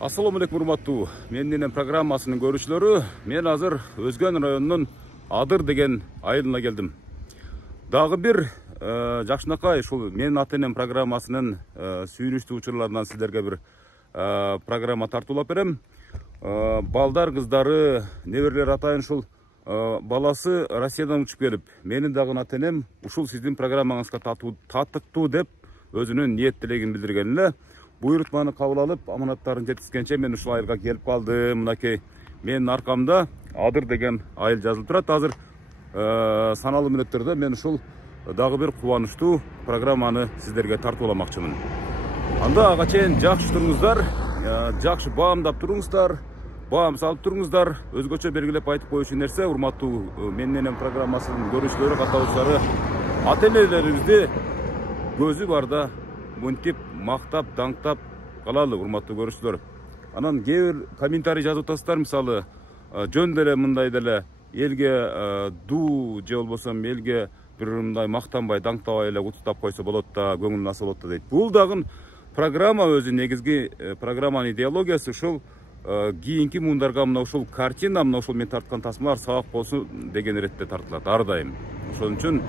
Assalamu alaikum урматтуу. Менин программасынын көрүүчүлөрү, мен азыр Өзгөн районунун Адыр деген айылына келдим. Дагы бир жакшынакай ушул менин ата-энем программасынын сүйүнүчтүү учурларынан сиздерге бир программа тартуулап берем. Балдар, кыздары, неберелер атайын ушул баласы Россиядан учуп келип, менин дагы ата-энем ушул сиздин программаңызга татыктуу деп өзүнүн ниет тилегин билдирген эле. Буйрутманы кабыл алып, аманаттарын жеткизгенче мен ушул айылга келип калдым. Мынакей менин аркамда Адыр деген айыл жазылып турат. Азыр саналуу мүнөттөрдө мен ушул дагы бир кубанычтуу программаны сиздерге тартууламакчымын. Анда ага чейин жакшы туруңуздар, жакшы баамдап туруңуздар, баам салып туруңуздар. Өзгөчө белгилеп айтып коюучу нерсе, урматтуу менин программасынын көрүүчүлөрү, катталуучулары, ата-энелерибизди көзү барда мынтип мактап, даңктап калалы, урматтуу көрүүчүлөр. Анан кээ бир комментарий жазып атасыздар, мисалы, жөн деле мындай деле элге дуу же болбосо элге бир мындай мактанбай, даңктабай эле куттуктап койсо болот да, көңүлүн аса болот да дейт. Бул дагы программа өзү негизги программанын идеологиясы ушул кийинки муундарга мына ушул картина, мына ушул мен тарткан тасмалар сабак болсун деген иретте тартылат ар дайым. Ошон үчүн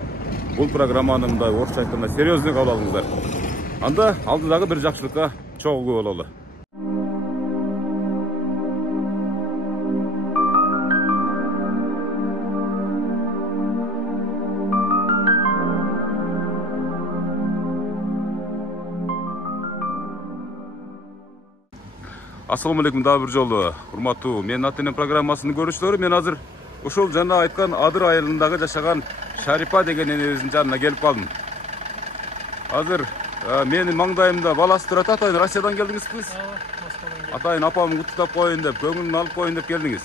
бул программаны мындай орусча айтканда серьезный кабыл алыңыздар. Анда алдыдагы бир жакшылыкка чогуу бололу. Assalamu alaikum дагы бир жолу. Урматтуу менин ата-энем программасынын көрүүчүлөрү, мен азыр ушул жана айткан Адыр айылындагы жашаган Шарипа деген энебиздин жанына келип калдым. Азыр менин маңдайымда баласы турат. Атайын Россиядан келдиңизби? Атайын апамын куттуктап коюн деп, көңүлүн алып коюн деп келдиңиз.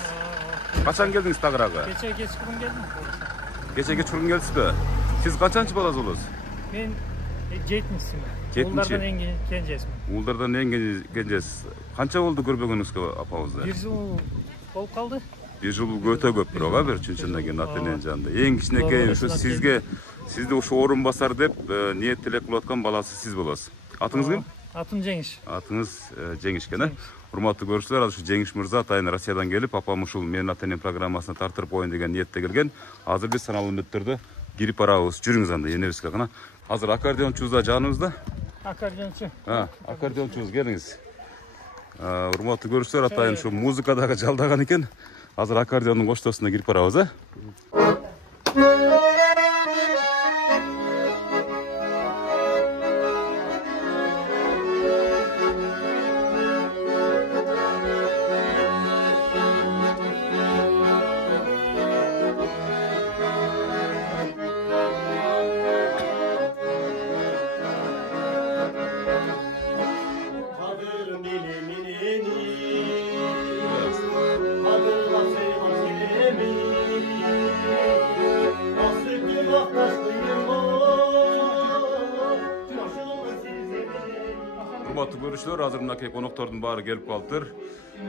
Качан келдиңиз тагыраагы? Кече кечкирин келдим. Кече кечкирин келдизби? Сиз качанчы баласы болосуз? Мен 7-симин. Улдардан эң кенжесимин. Улдардан эң кенжесиз. Канча болду көрбөгөнүңүзгө апабызды? 1 жыл болуп калды. 1 жыл өтө көп бирок, бир чынчындан кийин ата-эненин жанында. Эң кичинекей ушу сизди ушу орун басар деп ниет тилек кылып аткан баласы сиз болосуз. Атыңыз ким? Атым Жеңиш. Атыңыз Жеңиш экен, урматтуу көрүүчүлөр, азыр ушу Жеңиш мырза атайын Россиядан келип, апам ушул менин ата-энем программасына тартырып коюн деген ниетте келген. Азыр биз саналуу мүнөттөрдө кирип барабыз. Жүрүңүз анда энебизге гана. Азыр аккордеончубуз да жаныбызда. Аккордеончу. Аккордеончубуз келиңиз. Урматтуу көрүүчүлөр, атайын ушу музыкадагы жалдаган экен. Азыр аккордеондун коштоосуна кирип барабыз, Урматтуу көрүүчүлөр, азыр мынакей коноктордун баары келип калыптыр.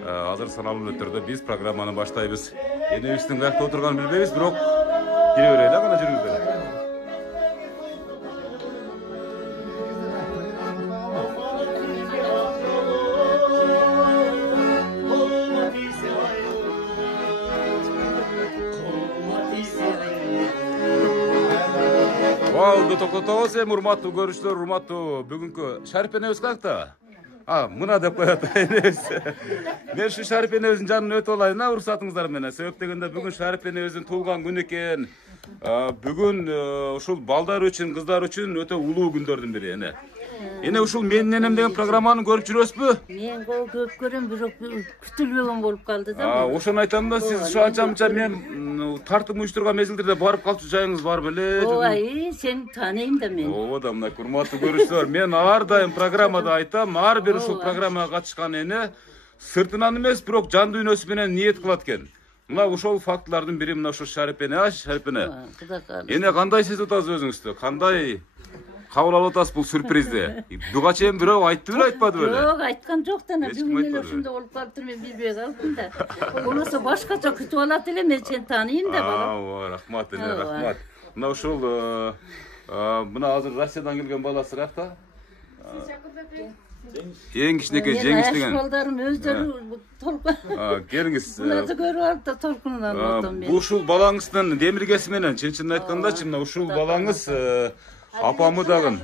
Азыр саналуу мүнөттөрдө биз программаны баштайбыз. Энебиздин каякта отурганын билбейбиз, бирок кире берели, гана жүрүңүздөр. Токтотобуз, урматтуу көрүүчүлөр, урматтуу бүгүнкү Шарипа энебиз каякта? Мына деп коет энебиз. Мен ушу Шарипа энебиздин жанына өтүп алайын, уруксатыңыздар менен. Себеп дегенде бүгүн Шарипа энебиздин туулган күнү экен. Бүгүн ушул балдар үчүн, кыздар үчүн өтө улуу күндөрдүн бири эне. Эне ушул менин энем деген программаны көрүп жүрөсүзбү? Мен көп көрөм, бирок күтүлбөгөн болуп калды да. Ошону айтам да, сиз ушу анча-мынча мен тартым уюштурган мезгилдерде барып калчу жайыңыз бар беле? Ой, сени тааныйм да мен. Да, мына урматтуу көрүүчүлөр, мен ар дайым программада айтам, ар бир ушул программага катышкан эне сыртынан эмес, бирок жан дүйнөсү менен ниет кылат экен. Мына ошол фактылардын бири мына ушул Шарипа эне, Шарипа эне. Эне кандай сезип атасыз өзүңүздү? Кандай кабыл алып атасыз бул сюрпризди? Буга чейин бирөө айтты беле, айтпады беле? Жок, айткан жок да, бүгүн эле ушундай болуп калыптыр, мен билбей калдым да. Болбосо башкача күтүп алат эле, мен сени тааныйм да, балам. Рахмат эне, рахмат. Мына ушул мына азыр Россиядан келген баласы каякта? Eң кичинекей Мен жеңиш аяш деген. балдарым өздері толқын. Келиңиz. Бұларды көріп алып да толқынынан отым мен. Ушул балаңыздын демилгеси менен чын айткандачы мына ушул балаңыз апамы дагы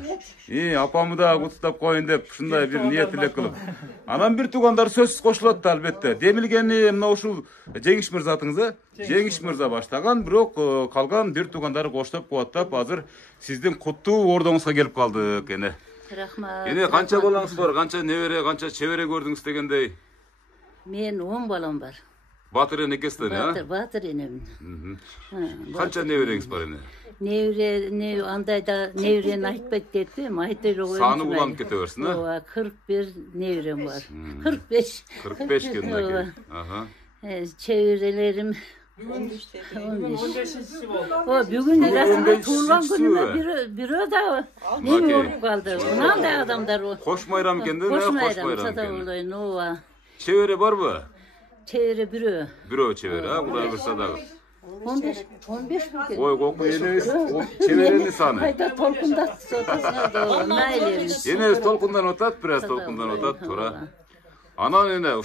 апамы дагы куттап коеюн деп ушундай бир ниет элек кылып. Анан бир туугандар сөзсүз кошулат да албетте. Демилгени мына ушул Жеңиш мырза атыңыз, Жеңиш мырза баштаган, бирок калган бир туугандары коштоп кубаттап азыр сиздин куттуу ордоңузга келип калдык эне. Рахмат. Эне канча балаңыз бар, канча небере, канча чебере көрдүңүз дегендей. Мен 10 балам бар. Батыр эне экесизден, Батыр энем. Канча небереңиз бар эне? Nevre andayda nevreni айтпайт деппи, айтып коюм. Саны уланып кете берсин, 41 nevrem var. 45. 45 келин. Çevrelerim 15. O bugün aslında tuğlan günüme bir da ne olup kaldı. Bundan da adamlar o. Hoş bayram eкен, Hoş hoş bayram. bayram Sada eкен. olayın o. Çevre var mı? Çevre biri. Biro çevre, Kuday bir sadak. 15 mi? Oy koku yeneniz çevreni sanı. Hayda tolkunda sotasına da naylerimiz. Yeneniz tolkundan otat, biraz tolkundan otat, tora. Anan ene,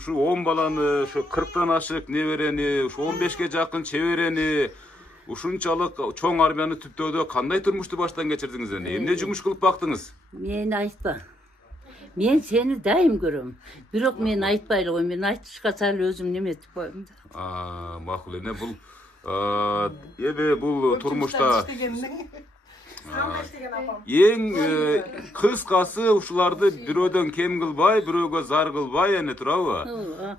şu 10 balanı, şu 40'tan aşık nevereni, şu 15'ge jakın çevereni, ушунчалык чоң армияны түптөөдө кандай турмушту баштан кечирдиңиз эне? Эмне жумуш кылып бактыңыз? Мен айтпа. Мен сени дайым көрөм. Бирок мен айтпайлы ой, мен айтышка сал өзүм неметип коем да. Макул эне бул эбе бул турмушта эң кыскасы ушуларды бирөөдөн кем кылбай, бирөөгө зар кылбай эне турабы?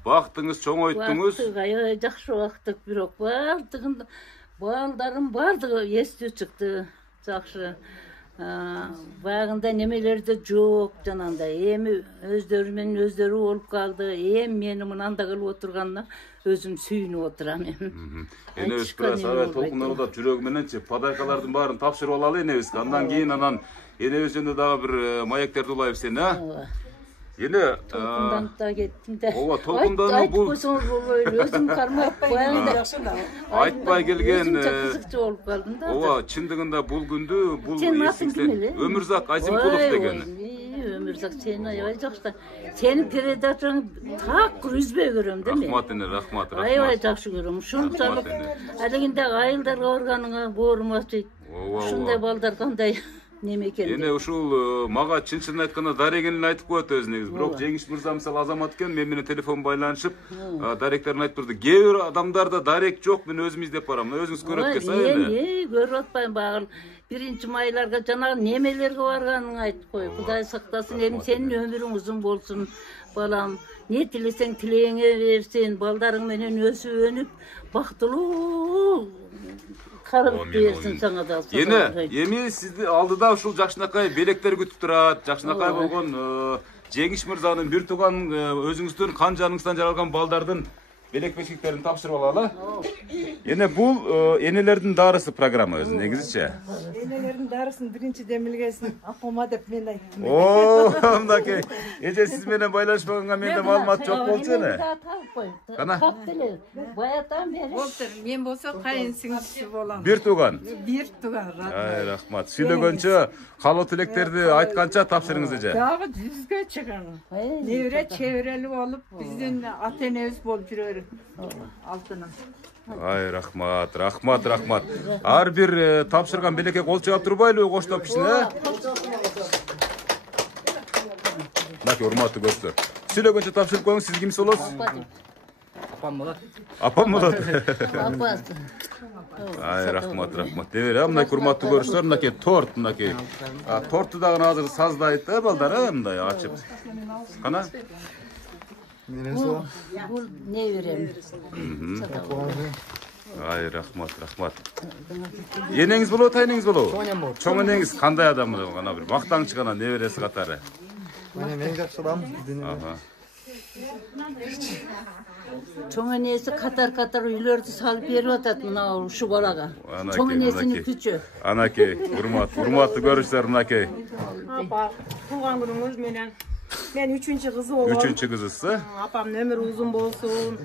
Бактыңыз, чоңойттуңуз. Аябай жакшы бактык, бирок бардыгын балдарым бардыгы эстүү чыкты. Жакшы. Багында немелерде жок жанагындай. Эми өздөрү менен өздөрү болуп калды. Эми мени мынанда кылып отурганда өзүм сүйүнүп отурам эми. Энебиз biraz толкундан да жүрөгү мененчи падайкалардын баарын тапшырып алалы энебиз. Андан кийин анан энебиз жөнүндө дагы бир маектерди улайбыз эне. Эне толкундан да кеттим да. Ооба, толкундан бул өзүм кармап коюмда. Айтпай келген кызыкчы болуп калдым да. Ооба, чындыгында бул күндү бул Өмүрзак Айсимкулов деген. Өмүрзак сени аябай жакшы. Сени передачаң так үзбөй көрөм да мен. Рахмат эне, рахмат. Аябай жакшы көрөм. Ушунчалык алегинде айылдарга барганыңа боорум ачыйт. Ушундай балдар кандай неме экен. Эне ушул мага чын айтканда дарегенин айтып коет өзү негизи. Бирок Жеңиш мырза мисалы азамат экен, мен менен телефон байланышып, даректерин айтып турду. Кээ бир адамдарда дарек жок, мен өзүм издеп барам. Өзүңүз көрөт экенсиз эне. Көрүп атпайм багыл. 1-майларга жанагы немелерге барганыңы айтып кой. Кудай сактасын, эми сенин өмүрүң узун болсун, балам. Не тилесең тилегиңе берсин, балдарың менен өсүп өнүп, бактылуу карып берсин сага да. Эне, эми сизди алдыда ушул Жакшынакай белектер күтүп турат. Жакшынакай болгон Жеңиш мырзанын бир тууган өзүңүздүн кан жаныңыздан жаралган балдардын белек бешиктерин тапшырып алалы. Эне бул энелердин дарысы программа өзү негизичи. Энелердин дарысын биринчи демилгесин апама деп мен айттым. Мынакей. Эже сиз менен байланышпаганга менде маалымат жок болчу эне. Кана? Баятан бери. Болтур, мен болсо кайын сиңдиси болом. Бир тууган. Бир тууган. Ай, рахмат. Сүйлөгөнчө, каалоо тилектерди айтканча тапшырыңыз эже. Дагы 100га чыгам. Невре чеберели болуп, биздин ата-энебиз болуп жүрөр. Алтыным. Ай, рахмат, рахмат, рахмат. Ар бир тапшырган белекке кол чыгап турбайлыбы коштоп кишине? Мынакей урматтуу көрсөтөр. Сүйлөгөнчө тапшырып коюңуз, сиз кимсиз болосуз? Апам болот. Апам болот. Апасы. Ай, рахмат, рахмат. Дебер, мынакей урматтуу көрүштөр, мынакей торт, мынакей. Торту дагы азыр саздайт, балдар, мындай ачып. Кана? Бул не берем? Ай, рахмат, рахмат. Энеңиз болобу, тайнеңиз болобу? Чоң энеңиз кандай адам гана бир мактаңчы гана небереси катары. Мен жакшыдам. Чоң энеси катар үйлөрдү салып берип атат мына ушу балага. Чоң энесинин күчү. Анакей, урматтуу көрүштөр, мынакей. Апа, тууган күнүңүз менен мен 3-чү кызы болом. 3-чү кызысыз? Апамдын өмүрү узун болсун,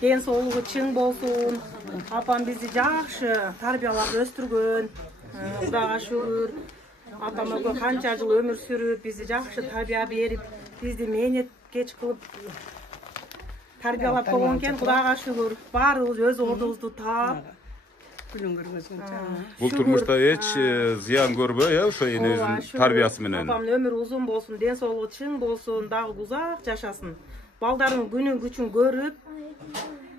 ден соолугу чың болсун. Апам бизди жакшы тарбиялап өстүргөн. Кудайга шүгүр. Atam ökö kança jыл ömür sürüp, bizi jakşı tarbiya berip, bizdi mehnetkeç kılıp tarbiyalap bolgonken Kudaga şükür, barыбыз öz ordubuzду taap. Бул турмушта эч зыян көрбөй, ошо энебиздин тарбиясы менен. Апамдын ömürü uzun bolsun, den соолугу чың bolsun, дагы узак жашасын. Балдардын күнүн күчүн көрүп,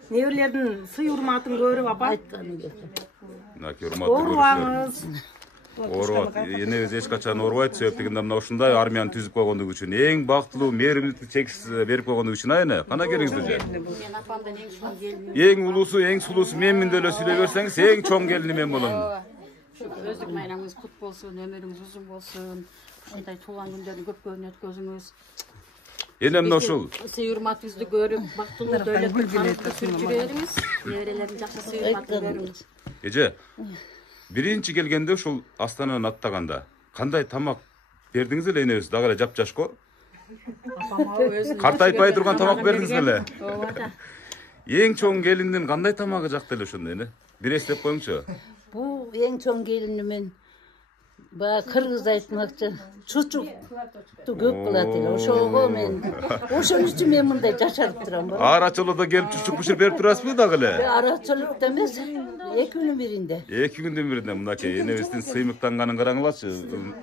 неберелердин сый урматын көрүп, апа. Мынакей урматтуу Оорубаңыз. Оорубат. Энебиз эч качан оорубайт, себеп дегенде мына ушундай армияны түзүп койгондугу үчүн, эң бактылуу мээримдүүлүктү чексиз берип койгондугу үчүн айына. Кана келиңиздер же. Мен апамдан эң чоң келиним. Эң улуусу, эң сулуусу менмин деп эле сүйлөй берсеңиз, эң чоң келини мен болом. Өздүк майрамыңыз кут болсун, өмүрүңүз uzun болсун. Ушундай туулган күндөрдү көпкө өткөзүңүз. Эне мына ушул Сый урматыбызды көрүп, бактылуу дөөлөттү сүрүп жүрөбүз. Неберелердин жакшы сый урматын бериңиз. Эже, биринчи келгенде ушул Астананы аттаганда кандай тамак бердиңиз эле энебиз? Дагы эле жапжашко. Картайпай турган тамак бердиңиз беле? Ооба да. Эң чоң келиндин кандай тамагы жакты эле ошондо эне? Бир эстеп коюңчу. Бул эң чоң келинимен баягы кыргыз айтмакчы чучукту көп кылат эле. Ошого мен ошон үчүн мен мындай жашап турам. Арачолодо келип чучук биширип берип турасызбы дагы эле? Арачылыкта эмес, 2 күнүн биринде. 2 күндүн биринде мынакей энебиздин сыймыктанганын караңылачы,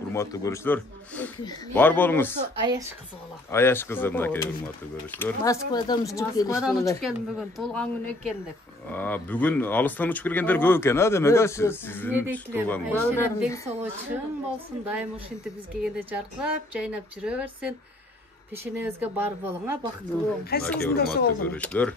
урматтуу көрүүчүлөр. Бар болуңуз. Аяш кызы болот. Аяш кызы мынакей урматтуу көрүүчүлөр. Москвадан учуп келишти. Келдим бүгүн туулган күнү экен деп. Бүгүн алыстан учуп келгендер көп экен, демек сиздин туулган күнүңүз. Ден соолугу чың болсун, дайыма ушинтип бизге келгенде жаркырап, жайнап жүрө берсин. Пешенебизге бар болуң, бактылуу. Мынакей урматтуу көрүүчүлөр.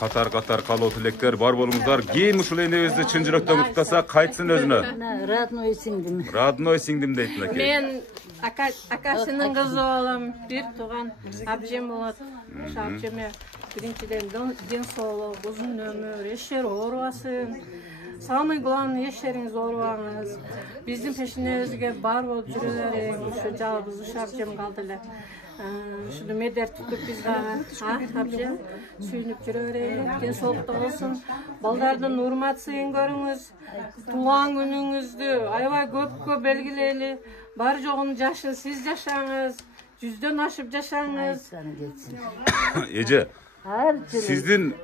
Катар калуу тилектер бар болуңуздар. Ким ушул энебизди чын жүрөктөн куттаса, кайтсын өзүнө. Родной сиңдим. Родной сиңдим дейт мынакей. Мен акасынын кызы болом, бир тууган абжем болот. Ошо абжеме биринчиден ден соолук, узун өмүр, эшер оорубасын. Самый главный эшериңиз оорубаңыз. Биздин пешенебизге бар болуп жүрө бериң. Ошо жалгыз уш абжем калды эле. Ушуну медер тутуп биз дагы, абжем сүйүнүп жүрө берейин. Ден соолукта болсун. Балдардын урмат сыйын көрүңүз. Туулган күнүңүздү аябай көпкө белгилейли. Бар жогун жашы сиз жашаңыз. 100дөн ашып жашаңыз. Эже, сиздин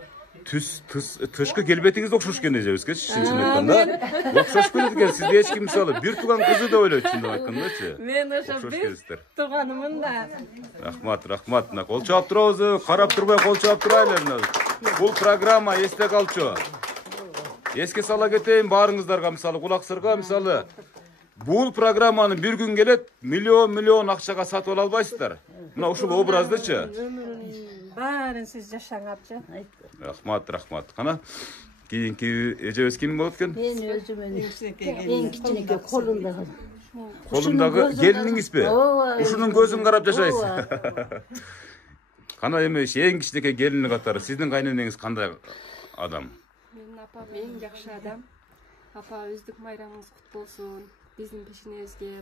тышкы келбетиңиз окшош экен эжебизге, чын айтканда. Окшош келет экен, сизге эч ким мисалы бир тууган кызы деп ойлойт, чындап айткандачы. Мен ошо бир тууганымын да. Рахмат. Кол чаап турабыз, карап турбай кол чаап турайлы. Бул программа эсте калчу. Эске сала кетейин баарыңыздарга, мисалы кулаксырга, мисалы бул программаны бир күн келет, миллион акчага сатып ала албайсыздар. Мына ушул образдычы. Баарын сиз жашаң апчы. Рахмат. Кана кийинки эжебиз ким болот экен? Мен өзүмөн эң кичинекей колундагы. Колундагы келиниңизби? Ушунун көзүн карап жашайсыз. Кана эми эң кичинекей келини катары сиздин кайненеңиз кандай адам? Менин апам эң жакшы адам. Апа, өздүк майрамыңыз кут болсун. Биздин пешенебизге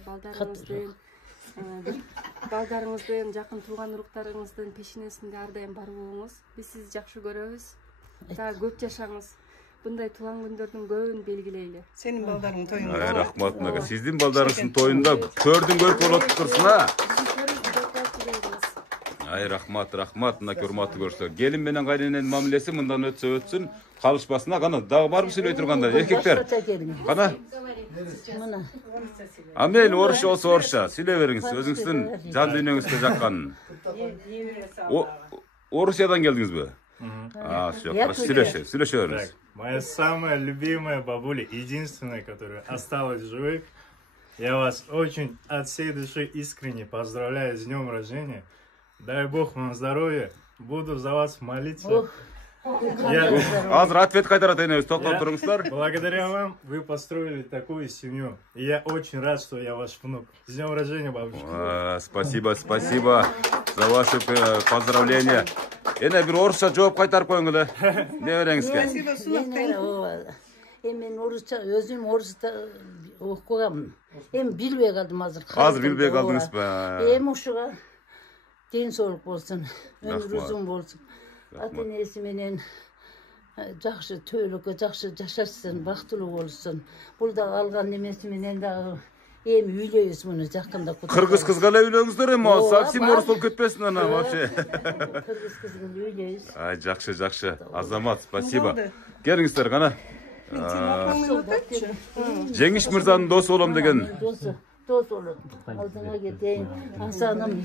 балдарыңыздын, жакын тууган уруктарыңыздын пешенесинде ар дайым бар болуңуз. Биз сизди жакшы көрөбүз. Дагы көп жашаңыз. Мындай туулган күндөрдүн көбүн белгилейли. Сенин балдарың тоюнда. Рахмат. Сиздин балдарыңыздын тоюнда көрдүң көрүп болот турсун, рахмат. Мынакей урматтуу көрүүчүлөр. Келин менен кайнененин мамилеси мындан өтсүн, калышпасына. Кана дагы барбы сүйлөй турганда эркектер? Кана? Мейли орусча болсо орусча сүйлөй бериңиз. Өзүңүздүн жан дүйнөңүзгө жакканын. Орусиядан келдиңизби? Сүйлөшө бериңиз. Моя самая любимая бабуля, единственная, которая осталась в живых. Я вас очень от всей души искренне поздравляю с днем рождения. Дай Бог вам здоровья. Буду за вас молиться. Азыр ответ кайтарат энебиз, токтоп туруңуздар. Благодаря вам вы построили такую семью. И я очень рад, что я ваш внук. С днем рождения, бабушка. Спасибо за ваши поздравления. Эне бир орусча жооп кайтарып коюң эле. Небереңизге. Мен орусча өзүм орусча окугам. Эми билбей калдым азыр. Азыр билбей калдыңызбы? Эми ушуга ден соолук болсун, өмүр узун болсун. Ата энеси менен жакшы төөлүккө жакшы жашашсын, бактылуу болсун. Бул да алган немеси менен дагы эми үйлөйбүз муну жакында. Кыргыз кызга эле үйлөңүздөр эми, совсем орус болуп кетпесин ана вообще. Кыргыз кызга үйлөйбүз. Ай, жакшы. Азамат, спасибо. Келиңиздер кана. Жеңиш мырзанын досу болом деген. Дос болот. Алдыңа кетейин. Асаным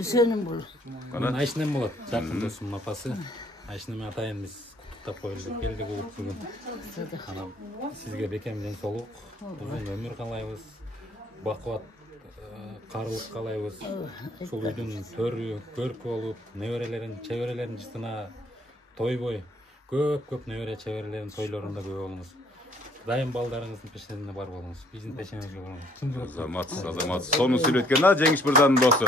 Үсөнүм бул. Айшынем болот. Жакын досумдун апасы. Айшынем атайын биз куттуктап коелу келдик бүгүн. Анан сизге бекем ден соолук, узун өмүр каалайбыз. Бакубат карылык каалайбыз. Ушул үйдүн төрү, көркү болуп, неберелерин, чеберелерин жытына тойбой, көп небере чеберелерин тойлорунда көп болуңуз. Дайым балдарыңыздын пешенесинде бар болуңуз. Биздин пешенебизге болуңуз. Азамат. Сону сүйлөткөн Жеңиш мырзанын досу.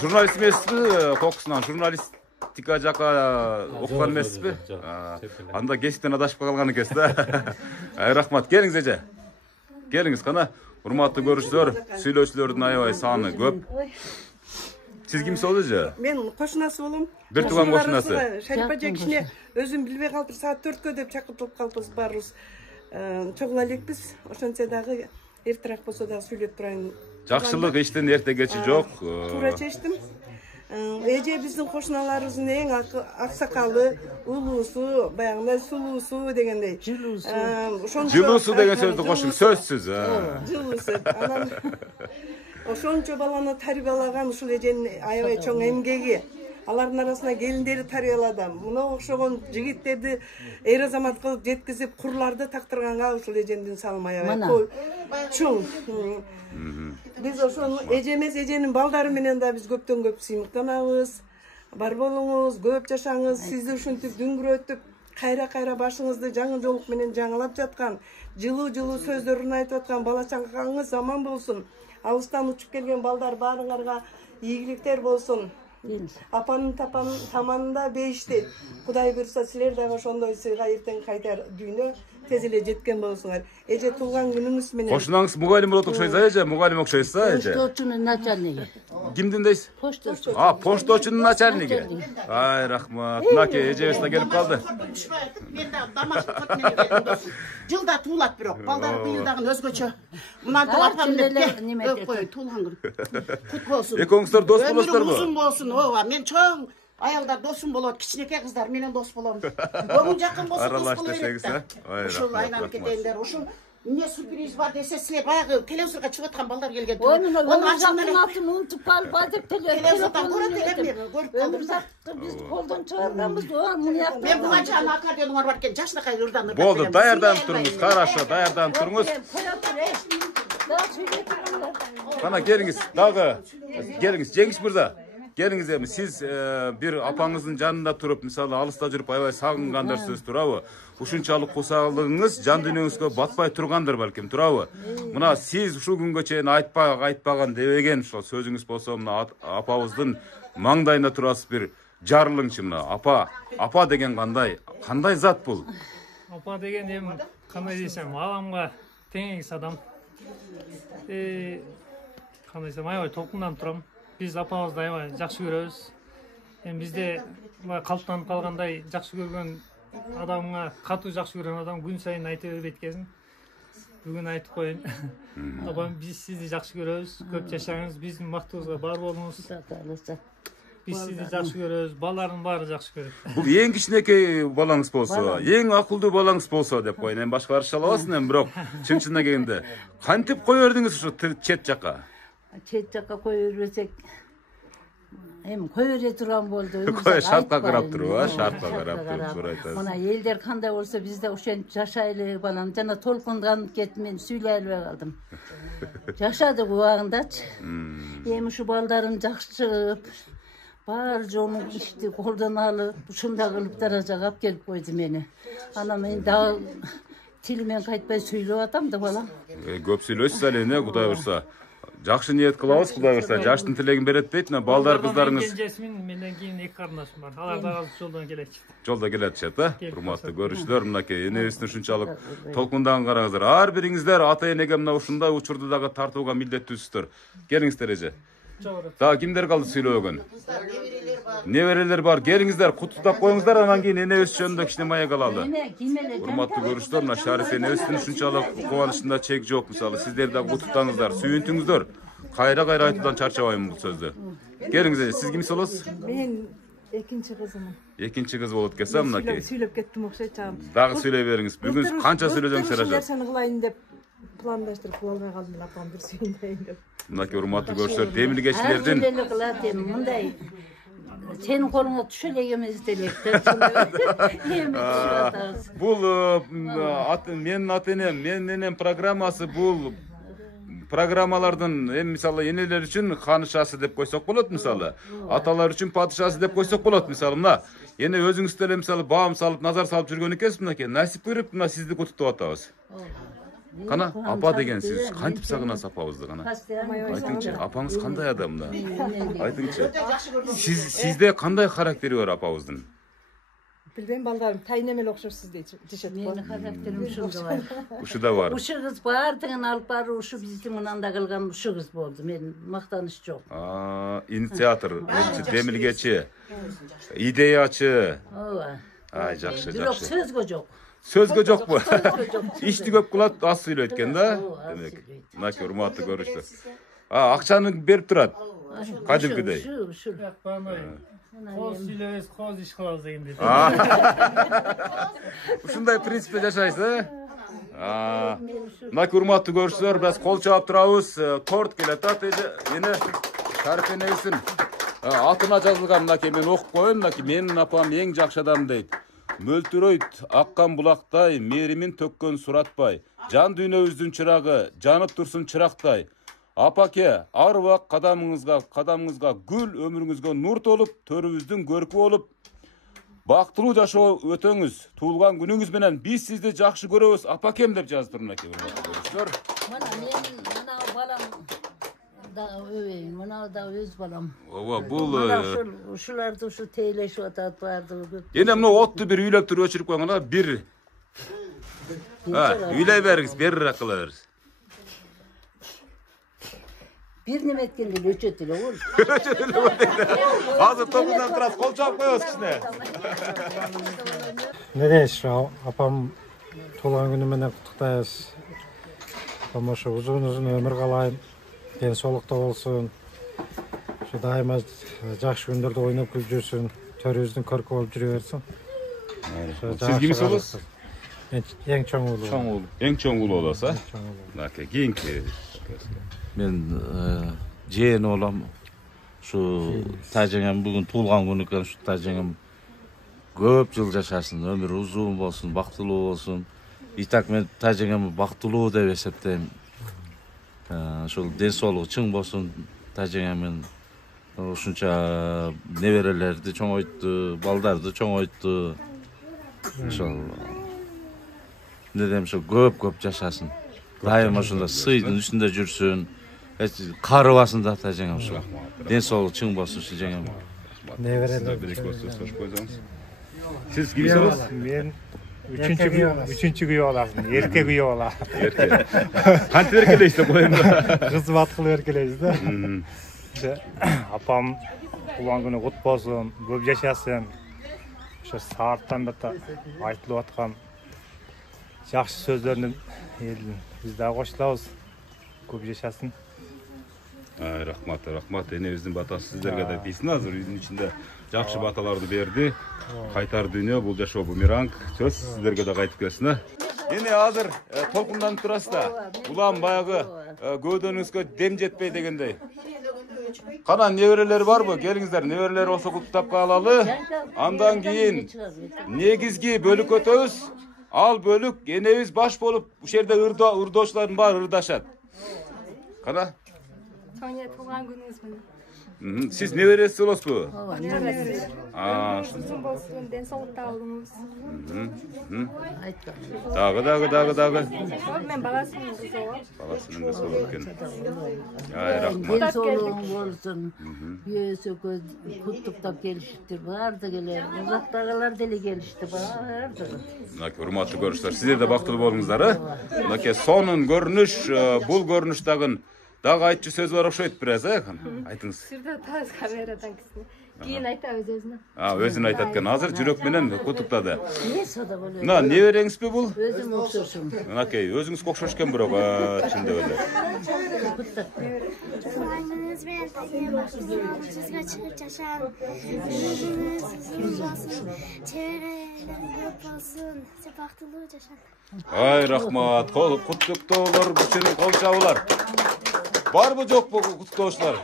Журналист эмессизби? Кокусунан журналистика жака окуган эмессизби? Анда кесиптен адашып калган экенсиз да. Рахмат. Келиңиз эже. Келиңиз кана. Урматтуу көрүүчүлөр, сүйлөөчүлөрдүн аябай саны көп. Сиз кимсиз эже? Мен кошунасы болом. Бир тууган кошунасы. Шарипа эже кичине өзүм билбей калып саат 4кө деп чакыртылып калыпбыз баарыбыз. Чогула элекпиз. Ошентсе дагы эртерээк болсо дагы сүйлөп турайын. Жакшылык иштин эрте кечи жок. Туура чечтим. Эже биздин кошуналарыбыздын эң аксакалы, улуусу, баягындай сулуусу дегендей. Жылуусу деген сөздү кошуң, сөзсүз. Жылуусу. Анан ошончо баланы тарбиялаган ушул эженин аябай чоң эмгеги. Алардын арасына келиндери тарбиялады. Мына окшогон жигиттерди эр азамат кылып жеткизип, курларды тактырганга ушул эженин салымы аябай чоң. Биз ошону эже эмес, эженин балдары менен да биз көптөн көп сыймыктанабыз. Бар болуңуз, көп жашаңыз, сизди ушинтип дүңгүрөтүп, кайра башыңызды жаңы жолук менен жаңылап жаткан, жылуу сөздөрүн айтып аткан бала чаңгаңыз аман болсун. Алыстан учуп келген балдар баарыңарга ийгиликтер болсун. Апанын таманында бейишти. Кудай буйрса силер дагы ошондой сыйга эртең кайтар дүйнө тез эле жеткен болсуңар. Эже туулган күнүңүз менен. Кошунаңыз мугалим болот окшойсуз эже, мугалим окшойсуз эже. Пошточунун начальниги. Кимдин дейсиз? Пошточу. Пошточунун начальниги. Ай, рахмат. Мынаке эжебиз да келип калды. Мен да домашний кот менен келдим досум. Жылда туулат бирок, балдар быйыл дагы өзгөчө. Мындан апам деп кой, туулган күн. Кут болсун. Экөөңүздөр дос болосуздарбы? Uzun болсун, ооба. Мен чоң аялдар досум болот, кичинекей кыздар менен дос болом. Көңүл жакын болсо дос боло берет да. Ушул айланып кетейиндер. Ушул эмне сюрприз бар десе, силер баягы телевизорго чыгып аткан балдар келген. Onu ачамдан атын унутуп калып деп телевизордон көрөт элем, көрүп калдым. Биз колдон чыгарганбыз. Муну мен буганча аккордеонгор бар экен, жашынакай ырданып. Болду, даярданып туруңуз. Хорошо, даярданып туруңуз. Кана келиңиз, дагы келиңиз, Жеңиш мырза. Келиңиз эми, сиз бир апаңыздын жанында туруп, мисалы алыста жүрүп аябай сагынгандарсыз, туурабы? Ушунчалык кусалыгыңыз жан дүйнөңүзгө батпай тургандыр балким, туурабы? Мына сиз ушул күнгө чейин айтпаган дебеген ошо сөзүңүз болсо, мына апабыздын маңдайында турасыз бир жарылыңчы мына. Апа деген кандай зат бул? Апа деген эми кандай десем, аламга теңегис адам. Кандай десем, аябай толкунданып турам. Биз апабызды аябай жакшы көрөбүз. Эми бизде калыптанып калгандай жакшы көргөн адамга, катуу жакшы көргөн адам күн сайын айта бербейт экенсиң. Бүгүн айтып коеюн. Апам, биз сизди жакшы көрөбүз. Көп жашаңыз, биздин бактыбызга бар болуңуз. Биз сизди жакшы көрөбүз. Балдардын баары жакшы көрөт. Бул эң кичинекей балаңыз болсо, эң акылдуу балаңыз болсо деп коеюн. Эми башка арча алабасың эми, бирок чын-чынына келгенде кантип кое бердиңиз ушу чет жакка? Чет жакка кое бербесек, эми кое бере турган болду. Шартка карап туруп, шартка карап туруп сурайтасыз. Мына элдер кандай болсо биз да ошентип жашайлы балам. Жана толкунганып кетип мен сүйлөй албай калдым. Жашадык убагындачы. Эми ушу балдарым жакшы чыгып, бар жолу ишти колдон алып, ушундай кылып даражага алып келип койду мени. Анан мен дагы тилимен кайтпай сүйлөп атам да балам. Көп сүйлөйсүз эле, Кудай буйрса. Жакшы ниет кылабыз, Кудай буйрса. Жаштын тилегин берет дейт, балдар кыздарыңыз. Менден кийин 2 карындашым бар. Алар да азыр жолдон келет. Жолдо келатышат, урматтуу көрүүчүлөр, мынакей энебиздин ушунчалык толкундан караңыздар. Ар бириңиздер ата энеге мына ушундай учурду дагы тартууга милдеттүүсүздөр. Келиңиздер эже. Дагы кимдер калды сүйлөбөгөн? Nevereler var. Gelingizler, kututlap koyuңuzдар, анан кийин энебиз жөнүндө кичине маек алалы. Урматтуу көрүүчүлөр, мына Шариф энебиздин ушунчалык кубанычында чек жок. Мисалы, сиздер да куттуктаңыздар, сүйүнтүңүздөр. Кайра айтуудан чарчабайм бул сөздү. Келиңиздер, сиз кимсиз болосуз? Мен экинчи кызымын. Экинчи кыз болот экенсиз, мынакей. Сүйлөп кеттим окшойт чагым. Дагы сүйлөй бериңиз. Бүгүн канча сүйлөжөңүздөр ажа? Нерсени кылайын деп пландаштырып кыла албай калдым, апам бир сүйүнбөйүн деп. Мынакей урматтуу көрүүчүлөр, демилгечилердин мындай сенин колуңа түшө эле эмес делектер. Бул менин ата-энем, менин программасы бул программалардын эми мисалы энелер үчүн ханышасы деп койсок болот мисалы. Аталар үчүн падышасы деп койсок болот мисалы. Мына эне өзүңүз деле мисалы баам салып, назар салып жүргөн экенсиз мынакей. Насип көрүп, мына сизди куттуктап атабыз. Кана апа деген сиз кантип сагынасыз апабызды кана? Айтыңчы, апаңыз кандай адам да? Айтыңчы. Сизде кандай характери бар апабыздын? Билбейм, балдарым тайнем эле окшошсуз дешет. Менин характерим ушунда бар. Ушуда бар. Ушу кыз баардыгын алып барып, ушу биздин мынанда кылган ушу кыз болду. Мен мактаныш жок. Инициатор, демилгечи, идеячы. Ооба. Ай, жакшы, Бирок жакшы. сөзгө жок. Сөзгө жокпу? Ишти көп кылат, аз сүйлөйт экен да. Демек, мынакей урматтуу көрүүчүлөр. Акчаны берип турат. Кадимкидей. Коз сүйлөбөз, коз иш кылабыз дегендей. Ушундай принципте жашайсыз, Мынакей урматтуу көрүүчүлөр, биз кол чаап турабыз. Торт келет эне Шариф энебиздин атына жазылган мынакей мен окуп коеюн. Мынакей менин апам эң жакшы адам дейт. Мөлтүрөйт аккан булактай, меримин төккөн суратпай. Жан дүйнөбүздүн чырагы, жанып турсун чырактай. Апаке, ар убак кадамыңызга гүл, өмүрүңүзгө нур толуп, төрүбүздүн көркү болуп, бактылуу жашоо өтөңүз. Туулган күнүңүз менен биз сизди жакшы көрөбүз, апакем деп жаздыр мынакей көрүүчүлөр. Мына балам да өбөйүн, мына да өз балам. Ооба, бул ушуларды ушу тейлешип атат баардыгы. Эне мына отту бир үйлөп туруп өчүрүп койгон, бир. Үйлөй бериңиз, бери кыла бериңиз. Bir neme etkende löçet ile olur. Hazır topundan biraz kol çap koyuyoruz kişine. Ne deyiş, apam tuğlan günümden kutluktayız. Ama şu uzun ömür kalayım, densolukta olsun. Şu daima жақсы günderde oynayıp gülüp жүрсün, törüzün körkü olup жүрüyorsun. Siz kimisi olursunuz? Ең чоң ulu. Чоң ulu. Ең чоң ulu olasa? Keyinki. Men jeğen olam. Şu tajengem bugün tuğulgan günü ekan, şu tajengem köp yıl yaşasın, ömür uzun bolsun, baktılуу bolsun. İtak men tajengem baktılуу dep esepteyim. Şol densoluğu çıң bolsun, tajengemin uşunça neverelerdi çoğoyttu, baldardı çoğoyttu. Şol ne deyim, şol köp yaşasın. Daima şunda sıydın üstünde жүрсүn. Карыбасын да тажеңем ушул. Денсаулык чың болсун ушул жеңем. Siz kimsiniz? Men üçüncü güye olasın. Erkek güye ola. Kanti erkeleyiz de koyun. Kız batkılı erkeleyiz de. Apam ulan günü kut bolsun, köp yaşasın. Şu saattan da aytılıp atkan жақсы сөздерінен біз де қосылабыз. Көп yaşasın. Рахмат. Энебиздин батасы сиздерге да тийсин. Азыр үйдүн ичинде жакшы баталарды берди. Кайтар дүйнө, бул жашоо бумеранг. Сөз сиздерге да кайтып келсин. Эне азыр толкунданып турасыз да. Улам баягы көөдөнүңүзгө дем жетпей дегендей. Кана неберелер барбы? Келиңиздер, неберелер болсо куттап калалы. Андан кийин негизги бөлүк өтөбүз. Ал бөлүк энебиз баш болуп, ушул жерде ырдоочулардын баары ырдашат. Кана? Соня туган күнүңүз менен. Siz neveresiz olosuzбу? Ооба, невересиз. Uzun bolsun, денсаулыкта болуңуз. Дагы. Мен баласынын кызы болом. Баласынын кызы болот экен. Рахмат. Денсаулыгың болсун. Бүйөсөкө куттуктап келишиптир. Баардыгы эле узактагылар деле келишти. Баардыгы. Мынакей урматтуу көрүүчүлөр, сиздер да бактылуу болуңуздар. Мынакей сонун көрүнүш, бул көрүнүш дагы Дагы айтчу сөз бар окшойт бир аз, айтыңыз. Сирде таз камерадан кисин. Кийин айтабыз өзүнө. Өзүн айтат экен. Азыр жүрөк менен куттуктады. Не сода болот? Мына небереңизби бул? Өзүм окшошум. Мынакей, өзүңүз окшош экен бирок, чындап эле. Tuğanınız ben sizga çıkıp yaşam. Ömrünüz uzun olsun. Çevreden көп olsun. Sepaktılı yaşam. Ay rahmat, kutluktoolor, bütün kol çabılar. Var mı yok bu kutluktoşlar?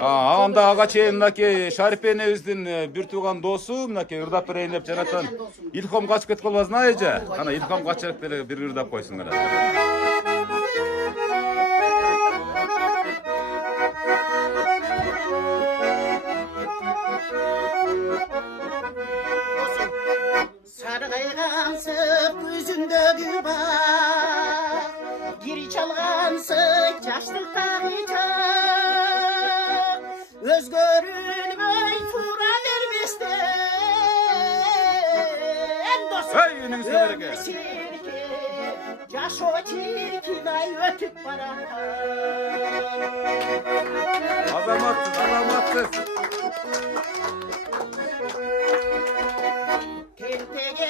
Anda ağa çeyim mınaki Şarip enebиздин bir tuğan dostu mınaki ırdap bereyин деп жанатан İlhom kaçıp ketip kalbasın ayıca. Ana İlhom kaçırıp bir ırdap koysun gara. Sargaygansып көзүндөгү бак, кири чалгансып жаштыктагы чак, өзгөрүлбөй тура бербестен досум өмүр чирке, жашоо чиркинай өтүп барат. Azamatsız.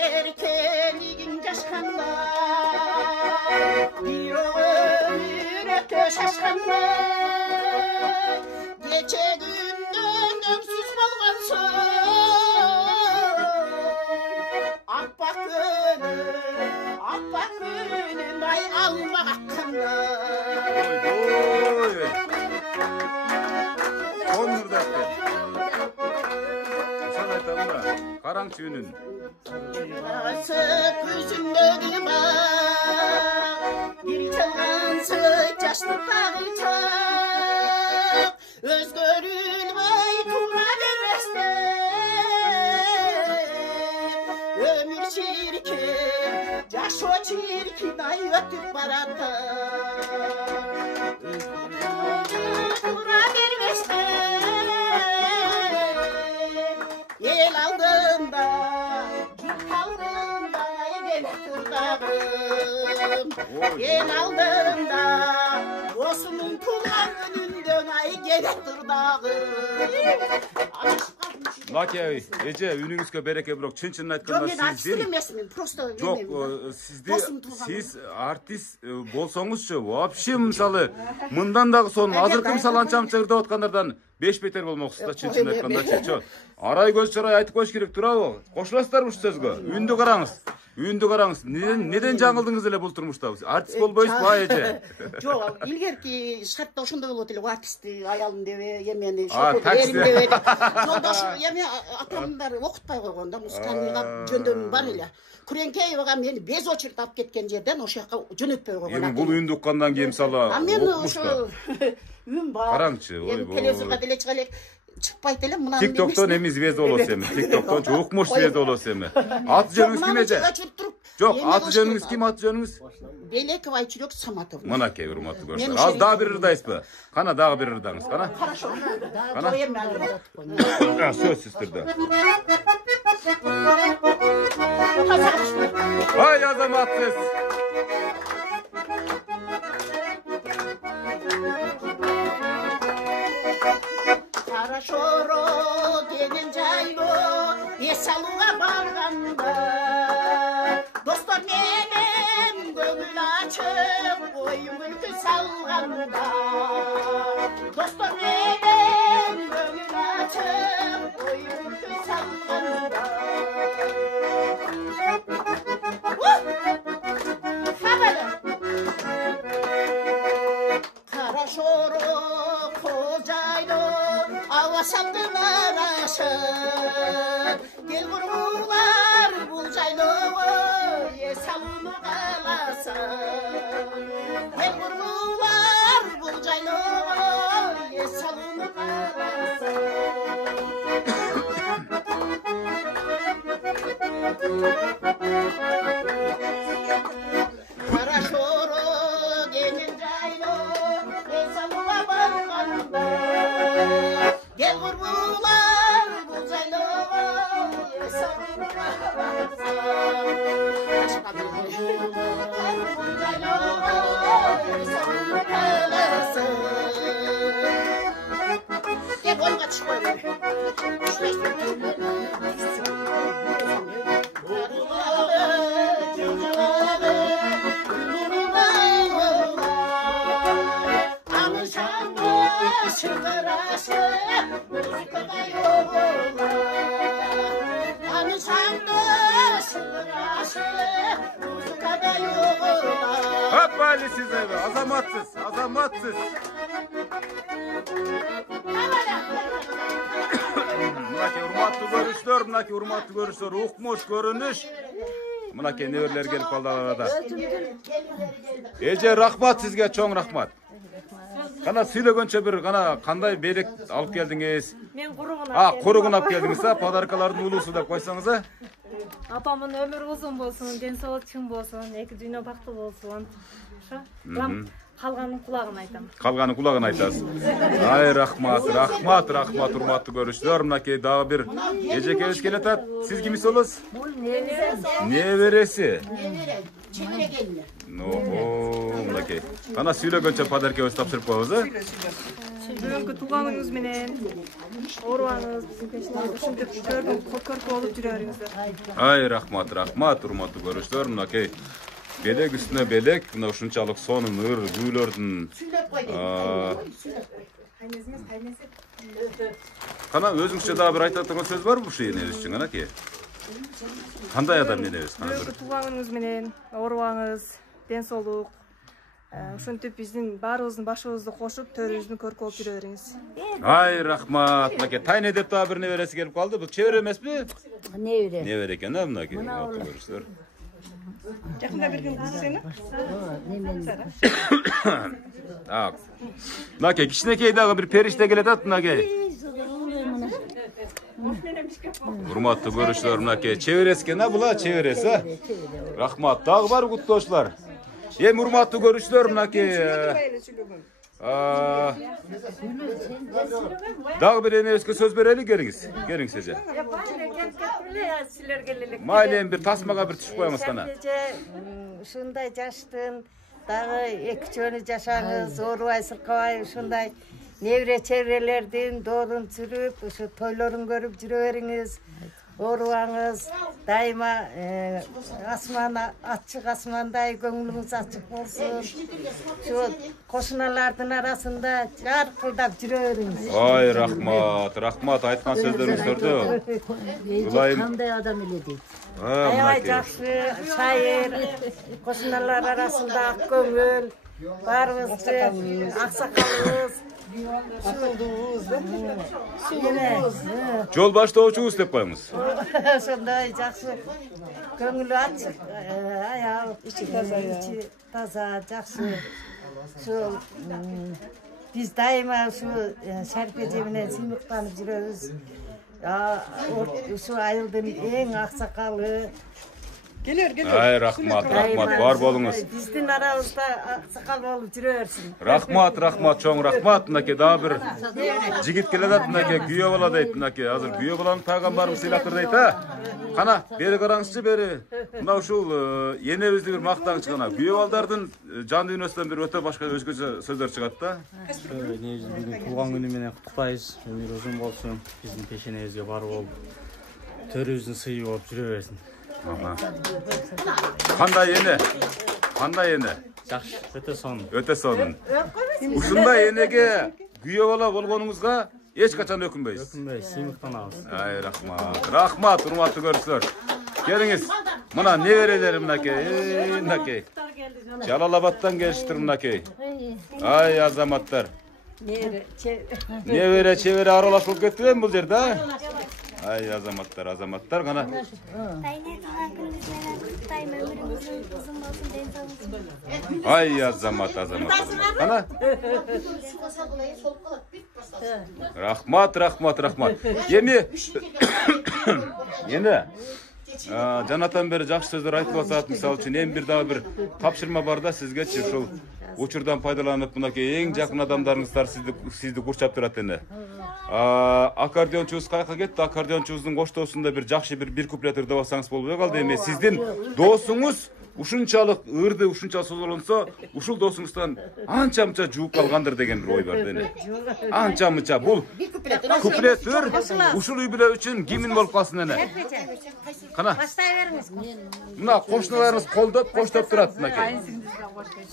Erkeligin yaşkanda, bir ömür öte şaşkanda, geçe günden ömsüz bolgan soň, appak gönül ay alma akkanda. Karançı ünün. Gözündөгü bak, bir çalgansı yaşlıktağı çak, özgörülmey tura vermezden, ömür çirkin, yaşo çirkin ay ötüp barata, tura vermezden, el aldığında, el aldığında dosumun tuğan önünden ay gelip durdağım. Nakey, Ece, ünüңүзгө береке бирок чын айтканда сиз артист болсоңузчу, вообще мисалы мындан дагы сонун азыркы мисалы анча ырдап аткандардан 5 бетер болмоксуз да чын айткандачы. Арай көз чарай айтып коюш керек турабы? Кошуласыздарбы ушул сөзгө? Үндү караңыз. Үйүндү караңыз. Неден жаңылдыңыз эле бул турмушта? Артист болбойсузбу Эже? Жок, илгерки шартта ошондой болот эле, артистти аялым дебе, эмени эрим дебе. Жолдошум эми атамдар окутпай койгон да, музыкальныйга жөндөмүм бар эле. Күреңкеевага мени без очередь алып кеткен жерден ошол жака жөнөтпөй койгон. Эми бул үндү уккандан кийин мисалы окумушта. Үн бар. Караңчы, ойбой. Телевизорга деле чыга элек. Çıkpayt эле мына TikToктон эми звезда болосуз эми. TikToктон укмуш звезда болосуз эми. Аты жөнүңүз ким Эже? Жок, аты жөнүңүз ким, аты жөнүңүз? Белеков Айчүрөк Саматов. Мынакей, урматтуу көрсөң. Az дагы бир ырдайсызбы? Кана дагы бир ырдаңыз, кана. Хорошо. Кана. Сөзсүз түрдө. Ай азаматсыз. Şoro gelin caylo esalığa barganda dostlar menem gönül açıp oyun mülkü salganda dostlar menem gönül açıp oyun mülkü salganda Kara şoro kozaylo Avaşattılar aşır Gel vururlar bul cayloğu Yesalını kalasın Gel vururlar bul cayloğu Yesalını kalasın Kara şoro gelin cayloğu Yesalına barganda Gel vururlar bu zayloğa Yesalını kalasın Hop Ali siz abi, azamatsız, azamatsız. Mınaki urmatlı görüşler, mınaki urmatlı görüşler, ukmuş görünüş. Mınaki neverler gelip kaldı arada. Ece rahmat sizge, çoğun rahmat. Kana süylөгөнчө bir kana kanday berek alıp geldiniz? Men kuruğun Kuruğun alıp geldiniz ha, padarkaların ulusu da koysanız ha. Apamın ömür uzun bolsun, densoğuk çın bolsun, eki dünya baktı bolsun. Kalganın kulağına aytam. Kalganın kulağına aytasız. Ay rahmat, rahmat, rahmat, urmatlı görüşler. Mınaki daha bir gece keliş keletat. Siz kimisi oluz? Ne veresi? Çevire gelinler. Mınaki. Kana süylөгөнчө padarka öz tapşırıp koyuz ha? Бүгүнкү тууганыңыз менен ооруаңыз биздин пешинен ушинтип көркө болуп жүрөрүңүздөр. Ay rahmat, rahmat, urmatlı görüşler. Mınaki. Belek üstüne belek, mına uşunçalık sonun ır, güylördün. Kana özüңçe daha bir aytatan söz var mı bu şeyin eviz için, ana ki? Kanday adam ne eviz? Бүгүнкү тууганыңыз менен ооруаңыз, ден соолук, ушинтип биздин баарыбыздын башыбызды кошуп, төрүбүздүн көркү болуп жүрөрүңүз. Ay rahmat, mınaki tayne dep daha bir neveresi gelip kaldı. Bu çevir emes mi? Nevere. Never eken ha mınaki? Görüşler. Жақында берген қыз сені? Mınaki kişinekey dağı bir perişte gelet at mınaki. Urmatlı görüşler mınaki. Çeviresken ha bula çevires ha. Rahmat dağı var kutloşlar. Hem urmatlı görüşler mınaki. Dağı bir eneske söz bereli geriniz. Geriniz size. Maylen bir tasmaga bir düşüp koyamız kana. Ушундай жаштын дагы эки жөнү жашаңыз, оорубай сыркабай ушундай небре чебрелердин доорун сүрүп, ушу тойлорун көрүп жүрө бериңиз. Оорубаңыз, дайыма асман ачык асмандай көңүлүңүз ачык болсун. Şu кошуналардын арасында жаркылдап жүрө бериңиz. Ay rahmat, rahmat aytkan sözlөрүңүздөрдү. Кандай адам эле дейт. Аябай жакшы, шайыр, кошуналар арасында ак көңүл, баарыбызды аксакалыбыз, жол баштоочубуз деп коебуз. Ошондой жакшы көңүлү ачык, аял, ичи таза, жакшы. Ушул биз дайыма ушу шарпеже менен сыймыктанып жүрөбүз. Ушу айылдын эң аксакалы. Ay rahmat, rahmat, var bolunuz. Биздин арабызда аксакал болуп жүрө берсин. Rahmat, rahmat, çoğun rahmat. Mınaki daha bir jigit kelet mınaki güye bola deyt. Mınaki hazır güye bolan paygambarımız silahtır deyt ha. Kana beri karangsızcı beri. Mına uşul yenebizli bir maktan çıkana. Güye baldardın can dünyasından bir öte başka özgöce sözler çıkat da. Bugün tuğan günü menен kutuktayız. Ömür uzun bolsun. Bizim peşinebizge bar bolup төрүбүздүн сыйы болуп жүрө берсин. Kanday yene? Kanday yene? Жакшы, өтө сонун. Өтө сонун. Ушундай энеге күйөө бала болгонуңузга эч качан өкүнбөйсүз. Өкүнбөй, сыймыктанабыз. Ay rahmat, rahmat, урматтуу көрүүчүлөр. Келиңиz. Мына неберелерим мынакей, мынакей. Жалалабадтан келиштир мынакей. Ay азаматтар. Небере чебере аралашып кетти бул жерде. Ay azamattар, azamattар гана. Ay azamat, azamat. Ana. Rahmat, rahmat, rahmat. Yemi. Yeni. Жанатан бери жакшы сөздөр айтып атат. Мисалы үчүн эң бир дагы бир тапшырма бар да сизгечи ушул учурдан пайдаланып мынакей эң жакын адамдарыңыздар сизди курчап турат эне. Akkordeonчубуз кайка кетти? Аккордеончубуздун коштоосунда бир жакшы бир куплет ырдап алсаңыз болбой калды. Эми сиздин досуңуз ушунчалык ырды, ушунча созолонсо, ушул досуңуздан анча-мынча жууп калгандыр деген бир ой бар да эне. Анча-мынча бул куплет ыр ушул үй бүлө үчүн кимин болуп калсын эне. Кана. Баштай бериңиз. Мына кошуналарыңыз колдоп, коштоп турат мынакей.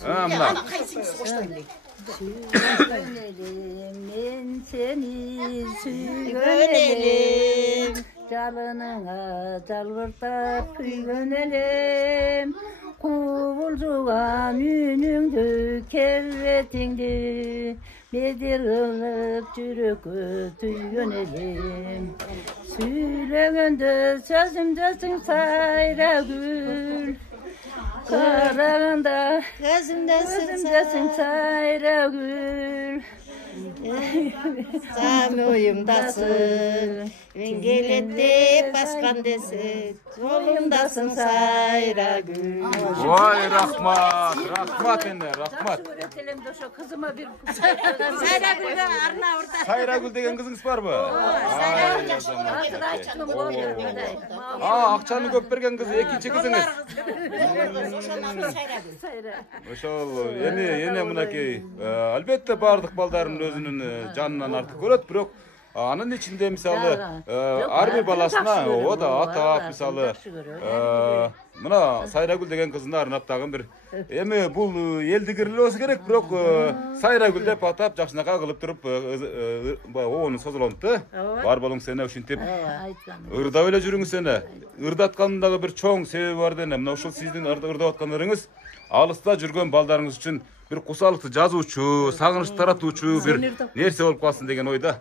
Мына. Men seni suygenelim, jalınına jalvırtap kuygenelim. Kubulcuğan ününgdü kelbetingdi, medir ılıp jürökö tüygenelim. Süylögöndö sözümdesin sayra gül, karaganda gözümdesin sayra gül. Sami oyumdasın, vengelette baskan desin, yolumdasın sayra gül. Vay rahmat, rahmat ende, rahmat. Öğretelim de şu kızıma bir Sayra gül'e arna orta. Sayra Gül деген kızınız var mı? Акчаны көп берген кыз, экинчи кызыңыз. Ошол, эне мынакей, албетте бардык балдардын өзүнүн жанынан артык көрөт, бирок анын ичинде мисалы ар бир баласына о да атап мисалы мына Сайрагүл деген кызына арнап дагы бир эми бул элдигирлүү болсо керек, бирок Сайрагүл деп атап жакшынакай кылып туруп оонун созулонту. Бар болуңуз эне ушинтип ырдап эле жүрүңүз эне. Ырдаткандын дагы бир чоң себеби бар да эне. Мына ушул сиздин ырдап аткандарыңыз алыста жүргөн балдарыңыз үчүн bir кусалыкты жазуучу, сагыныч таратуучу бир нерсе болуп калсын деген ойда.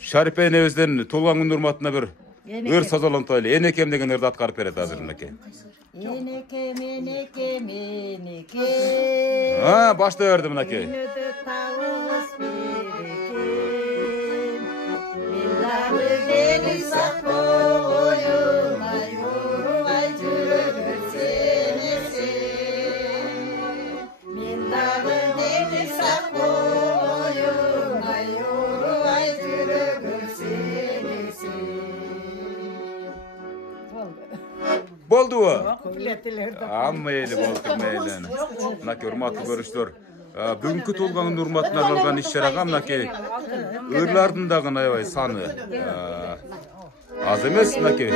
Шарипе энебизден туулган күндүн урматына бир ыр созолонтойлу. Энекем деген ырды аткарып берет азыр мынакей. Eneke meneke meneke. Başta verdi mınakey. Boldu o. Amma eli boldu meylen. Mınakey urmatlı görüştür. Бүгүнкү толгондун урматына арналган иш-чарага мынакей ырлардын дагы аябай саны аз эмес мынакей.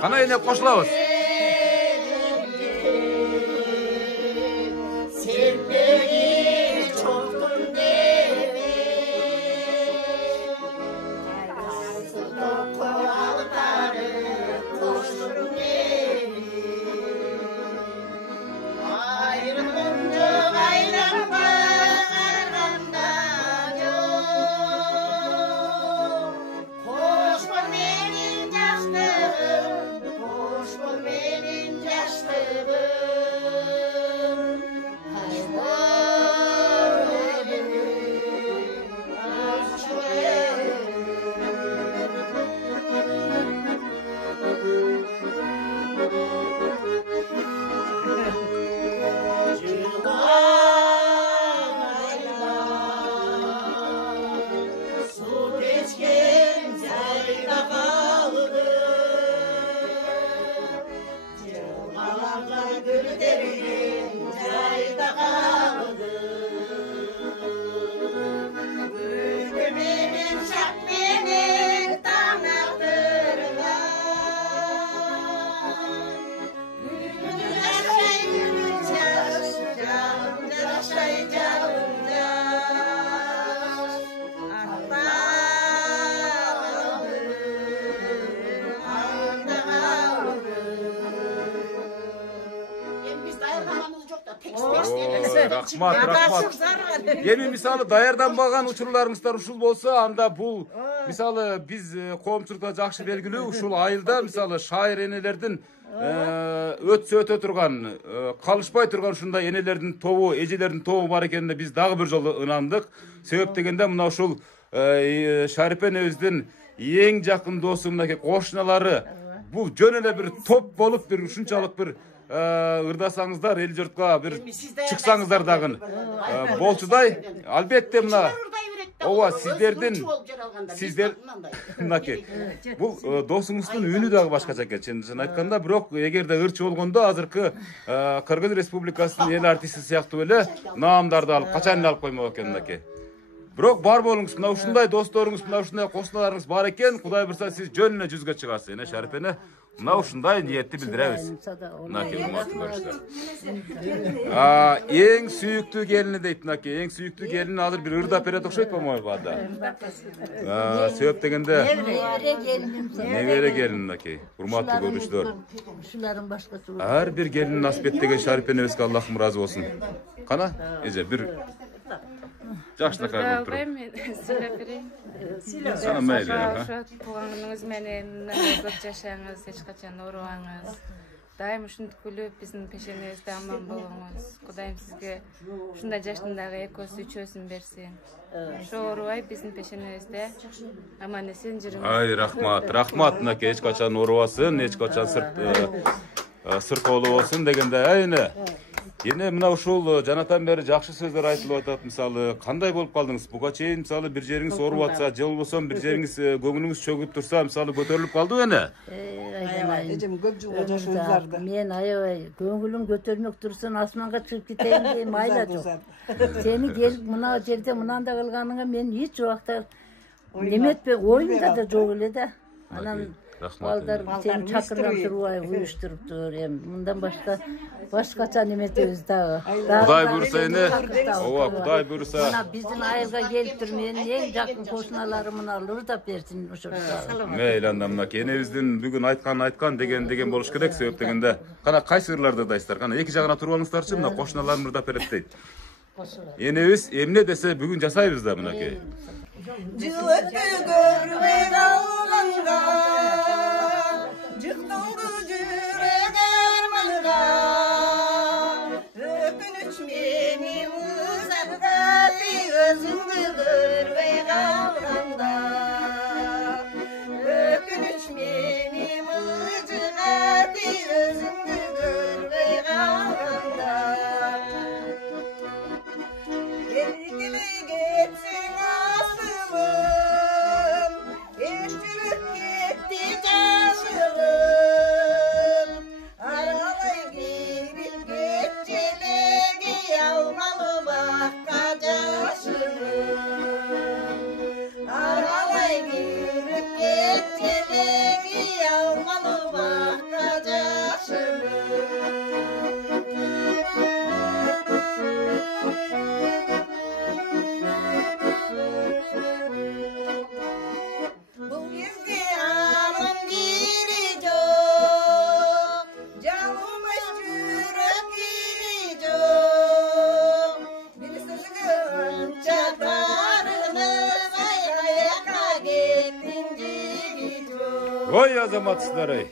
Qana yine qo'shilamiz. güllerin cayda kaldı. Gülümünün şakmenin tanatırına. Gülümünün aşay gülüncaş, canımca aşay canımcaş. Anda kaldı, anda kaldı. Biz dayanamamız yok da tekst Rahmat. Эми мисалы даярдан баган учурларыңыздар ушул болсо, анда бул мисалы биз коомчулукта жакшы белгилүү ушул айылда мисалы шайыр энелердин өтө турган, калышпай турган ушундай энелердин тобу, эжелердин тобу бар экенине биз дагы бир жолу ынандык. Себеп дегенде мына ушул Шарипе энебиздин эң жакын досу мынакей кошуналары бул жөн эле бир топ болуп бир ушунчалык бир ырдасаңыздар, эл журтка бир чыксаңыздар дагы болчудай. Албетте мына ооба сиздер мынакей бул досуңуздун үнү дагы башкача экен. Чынын айтканда, бирок эгерде ырчы болгондо азыркы Кыргыз Республикасынын эл артисти сыяктуу эле наамдарды алып качан эле алып коймок экен мынакей. Бирок бар болуңуз, мына ушундай досторуңуз, мына ушундай кошуналарыңыз бар экен. Кудай бурса сиз жөн эле жүзгө чыгасыз. Эне Шарипене мына ушундай ниетти билдиребиз. Мынакей урматтуу көрүүчүлөр. Эң сүйүктүү келини дейт мынакей. Эң сүйүктүү келини азыр бир ырдап берет окшойт болмойбу анда? Себеп дегенде небере келин мынакей. Урматтуу көрүүчүлөр. Ушулардын башкача. Ар бир келин насипет деген Шарипе энебизге Аллахым ыраазы болсун. Кана? Эже бир жакшынакай болуп туруп. Сүйлөп берейин. Ана мейли. Тууган күнүңүз менен көп жашаңыз, эч качан оорубаңыз. Дайым ушинтип күлүп, биздин пешенебизде аман болуңуз. Кудайым сизге ушундай жаштындагы экөөсү, үчөөсүн берсин. Ошо оорубай биздин пешенебизде аман эсен жүрүңүз. Ай, рахмат, мынакей эч качан оорубасын, эч качан сыркоолуу болсун дегенде, айне. Эне мына ушул жанатан бери жакшы сөздөр айтылып атат. Мисалы, кандай болуп калдыңыз? Буга чейин мисалы бир жериңиз ооруп атса, же болбосо бир жериңиз көңүлүңүз чөгүп турса, мисалы көтөрүлүп калдыбы эне? Эжем көп жылга жашоозарды. Мен аябай көңүлүм көтөрмөк турсун, асманга чыгып кетейин деген майла жок. Сени келип мына жерде мынандай кылганыңа мен эч убакта неметпе, оюмда да жок эле да. Анан балдар сени чакырган турбай уюштуруптур. Мындан башкача неметебиз дагы. Кудай буйруса эне. Ооба, Кудай буйруса. Мына биздин айылга келип туруп, менин эң жакын кошуналарым мына ырдап берсин ошо. Мейли, анда мынакей энебиздин бүгүн айткан деген болуш керек. Себеп дегенде, кана кайсы ырларды ырдайсыздар? Кана эки жагына туруп алыңыздарчы, мына кошуналарым ырдап берет дейт. Энебиз эмне десе бүгүн жасайбыз да мынакей. Жылытты көрбей қалғанға, жықтыңды жүрек арманға, өкініш мені ұзатты өзіңді көрбей қалғанда, өкініш мені ұзатты өзіңді көрбей қалғанда, еркелі кетсең asılım, eştirip gitti yaşılım. Aralay girip geççelegi almalı bakka yaşılım. Aralay girip geççelegi almalı bakka yaşılım. Oy azamatsızlar ey.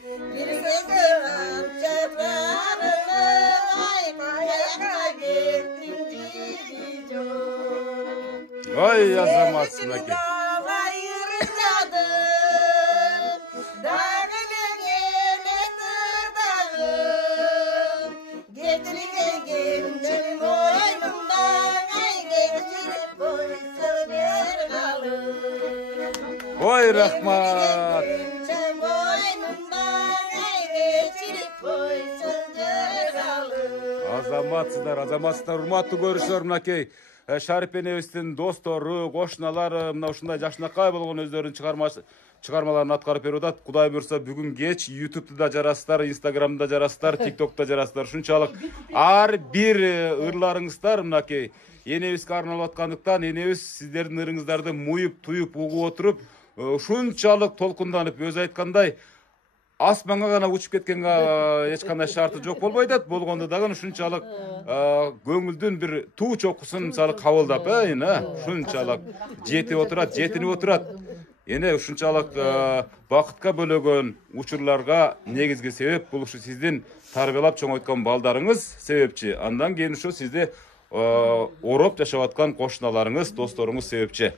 Oy azamatsın ki. Oy rahmat. Азаматсыздар, урматтуу көрүүчүлөр, мынакей Шарипен энебиздин достору, кошуналары мына ушундай жашынакай болгон өздөрүнүн чыгармаларын аткарып берип атат. Кудай буюрса бүгүн кеч YouTube'да да жарасыздар, Instagram'да жарасыздар, TikTok'та жарасыздар. Ушунчалык ар бир ырларыңыздар мынакей энебизге арналып аткандыктан энебиз сиздердин ырыңыздарды муюп, туюп, угуп отуруп, ушунчалык толкунданып өзү айткандай асманга гана учуп кеткенге эч кандай шарты жок болбойт атат. Болгондо дагы ушунчалык көңүлдүн бир туу чокусун мисалы кабылдап, ушунчалык жетинип отурат. Эне ушунчалык бакытка бөлөгөн учурларга негизги себеп бул ушу сиздин тарбиялап чоңойткон балдарыңыз себепчи. Андан кийин ушу сизди ороп жашап аткан кошуналарыңыз, досторуңуз себепчи.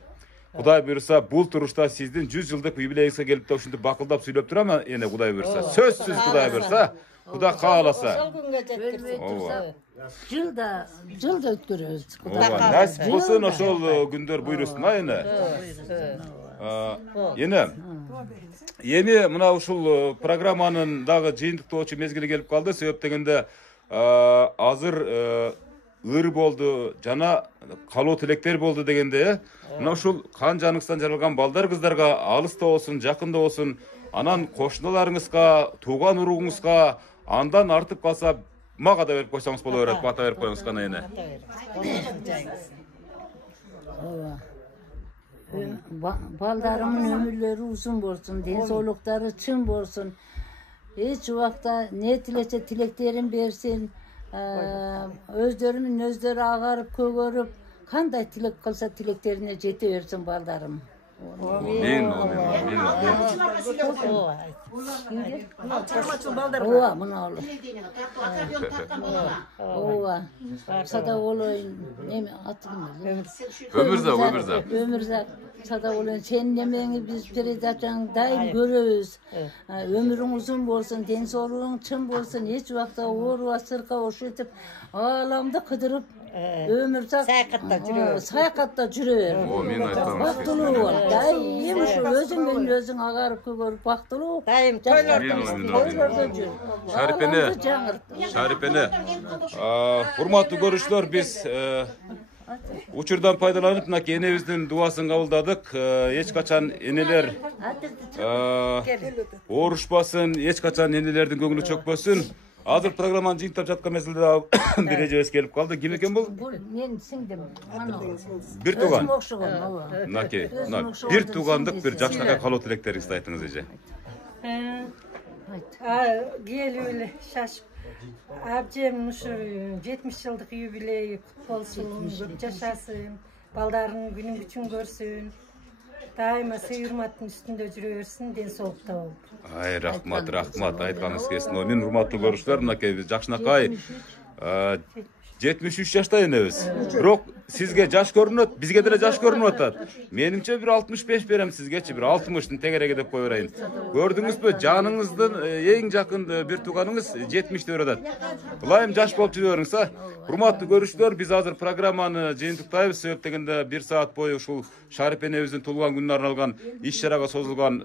Кудай буюрса, бул турушта сиздин 100 жылдык юбилейиңизге келип да ушинтип бакылдап сүйлөп турам, эне Кудай буюрса. Сөзсүз Кудай буюрса, Кудай кааласа. Жылда өткөрөбүз. Насип болсун ошол күндөр буйрусун, эне. Эми мына ушул программанын дагы жыйынтыктоочу мезгили келип калды. Себеп дегенде азыр ыр болду, жана калоо тилектер болду дегенде, мына ушул кан жаныңыздан жаралган балдар кыздарга алыста болсун, жакында болсун, анан кошуналарыңызга, тууган уругуңузга андан артып калса мага да берип койсоңуз боло берет, бата берип коюңуз кана эне. Балдарымын өмүрлөрү узун болсун, ден соолуктары чың болсун. Эч убакта не тилече тилектерин берсин. Өздөрүнүн өздөрү агарып көгөрүп, кандай тилек кылса тилектерине жете берсин балдарым. Амин. Ооба, мына олу. Ооба. Сада болоюн, эми атым. Өмүрзак. Сада болоюн, сенин немеңи биз передачаң дайым көрөбүз. Өмүрүң узун болсун, ден соолугуң чың болсун, эч убакта ооруба, сырка ошентип ааламды кыдырып өмүрзак саякатта жүрө бер. Мен айтам. Бактылуу бол. Дайым ушул өзүң менен өзүң агарып көгөрүп бактылуу. Дайым тойлордо жүр. Шарипене. Урматтуу көрүүчүлөр, биз учурдан пайдаланып мынакей энебиздин дубасын кабылдадык. Эч качан энелер оорушпасын, эч качан энелердин көңүлү чөкпөсүн. Азыр программаны жыйынтап жаткан мезгилде бир эжебиз келип калды. Ким экен бул? Мен сиңдим. Бир тууган. Мынакей, бир туугандык бир жакшынакай калоо тилектериңизди айтыңыз эже. Келип эле шашып. Абжем ушу 70 жылдык юбилейи кут болсун, көп жашасын, балдарынын күнүн күчүн көрсүн. Дайыма сый-урматтын үстүндө жүрө берсин, ден соолукта болуп. Рахмат, айтканыңыз келсин. Мен урматтуу көрүүчүлөр, мынакей жакшынакай 73 жашта энебиз. Бирок сизге жаш көрүнөт, бизге деле жаш көрүнүп атат. Менимче бир 65 берем сизгечи, бир 60-тын тегереги деп кое берейин. Көрдүңүзбү, жаныңыздын эң жакын бир тууганыңыз 70 деп атат. Булайым жаш болуп жүрө бериңиз. Урматтуу көрүүчүлөр, биз азыр программаны жыйынтыктайбыз. Себеп дегенде 1 саат бою ушул Шарипен энебиздин туулган күнүнө арналган иш-чарага созулган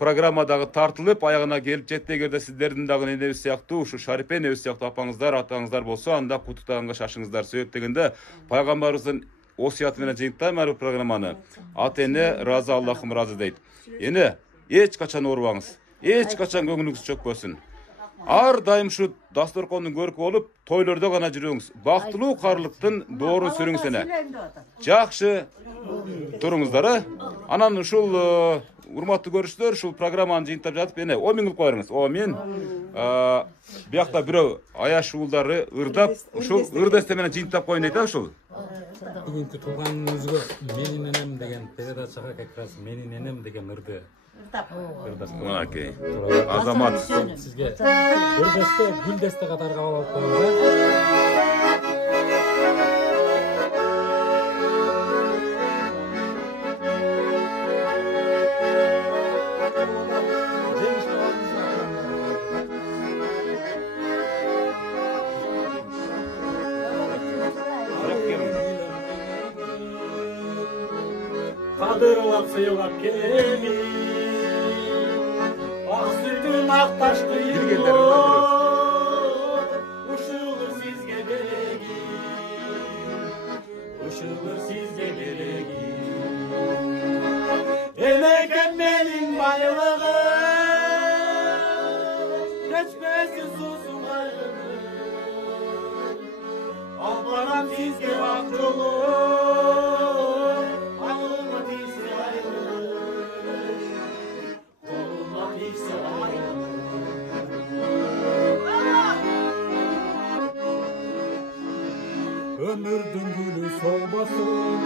программа дагы тартылып, аягына келип жетти. Эгерде сиздердин дагы энебиз сыяктуу, ушу Шарипен энебиз сыяктуу апаңыздар, атаңыздар болсо, анда кутуктаганга шашыңыздар. Себеп дегенде пайгамбарыбыздын осуяты менен жыйынтайм ар программаны. Ата-эне разы, Аллахым разы дейт. Эне эч качан оорубаңыз, эч качан көңүлүңүз чөкпөсүн. Ар дайым ушу дасторкондун көркү болуп, тойлордо гана жүрүңүз. Бактылуу карлыктын доорун сүрүңүз эне. Жакшы туруңуздар. Анан ушул урматтуу көрүүчүлөр, ушул программаны жыйынтап жатып, эне омин кылып коюңуз. Омин. Биякта бирөө аяш уулдары ырдап, ушул ырдесте менен жыйынтап коюн дейт ушул. Бүгүнкү тууганыңызга менин энем деген передачага как раз менин энем деген ырды. Мынакей. Азамат сизге ырдесте, гүлдесте катары кабыл алып коюңуз. Кадырлап сыйлап келин, ак сүтүн ак ташты юып, ушул сизге Geçmesin susun ayrılık. Alparam sizge ak yolu. Ayrılma değilse ayrılık. Olma değilse ayrılık. Ömürdün gülü solmasın,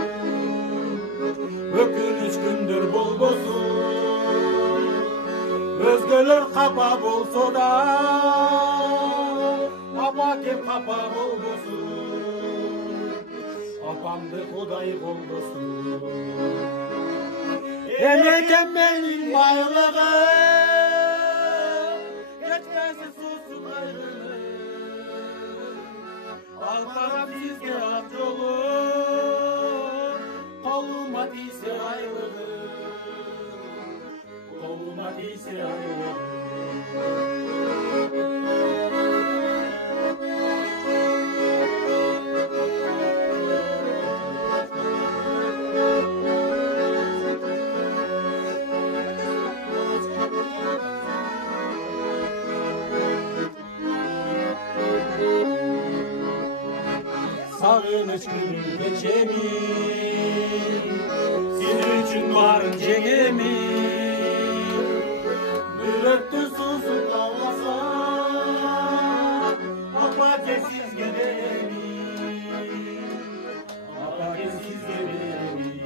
ökülüş gündür bolmasın. Özgöler kapa bolsa da, apa kim kapa bolmasın. Apamdı Kuday bolmasın. Emekem benim baylığı, geçmesin susun ayrılık. Alparam sizge ak yolu, koluma değse ayrılık. Koluma değse ayrılık. Sağınız günüm geçemin, sizin için varın cengemin. Mürettü susuz kalmasa, apa kesiz gelemin. Apa kesiz gelemin.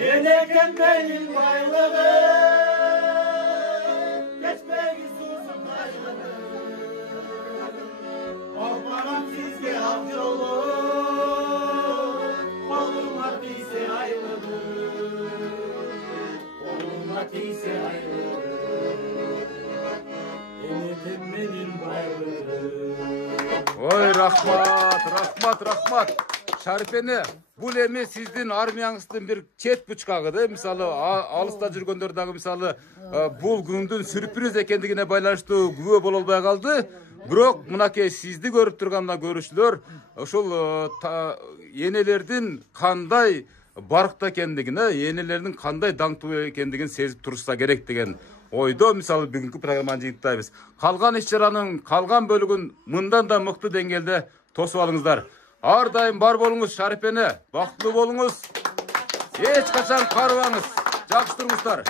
Yeneken benim baylığım, geçmeyin susuz ayrılık. Alparam sizge ak yolu, olma değilse ayrılık. Olma değilse ayrılık. Emekim benim bayrağım. Oy rahmat. Şaripene, бұл эми сиздин армияңыздын bir чет бучкагы да, мисалы алыста жүргөндөр дагы мисалы бул күндүн сюрприз экендигине байланыштуу күбө боло албай калды. Бирок мынакей сизди көрүп турган мына көрүүчүлөр ошол энелердин кандай баркта экендигине, энелердин кандай даңктуу экендигин сезип турушса керек деген ойдо мисалы бүгүнкү программаны жыйынтпайбыз. Калган иш-чаранын калган бөлүгүн мындан да мыкты деңгээлде тосуп алыңыздар. Ар дайым бар болуңуз, Шарипене, бактылуу болуңуз. Эч качан карыбаңыз. Жакшы туруңуздар.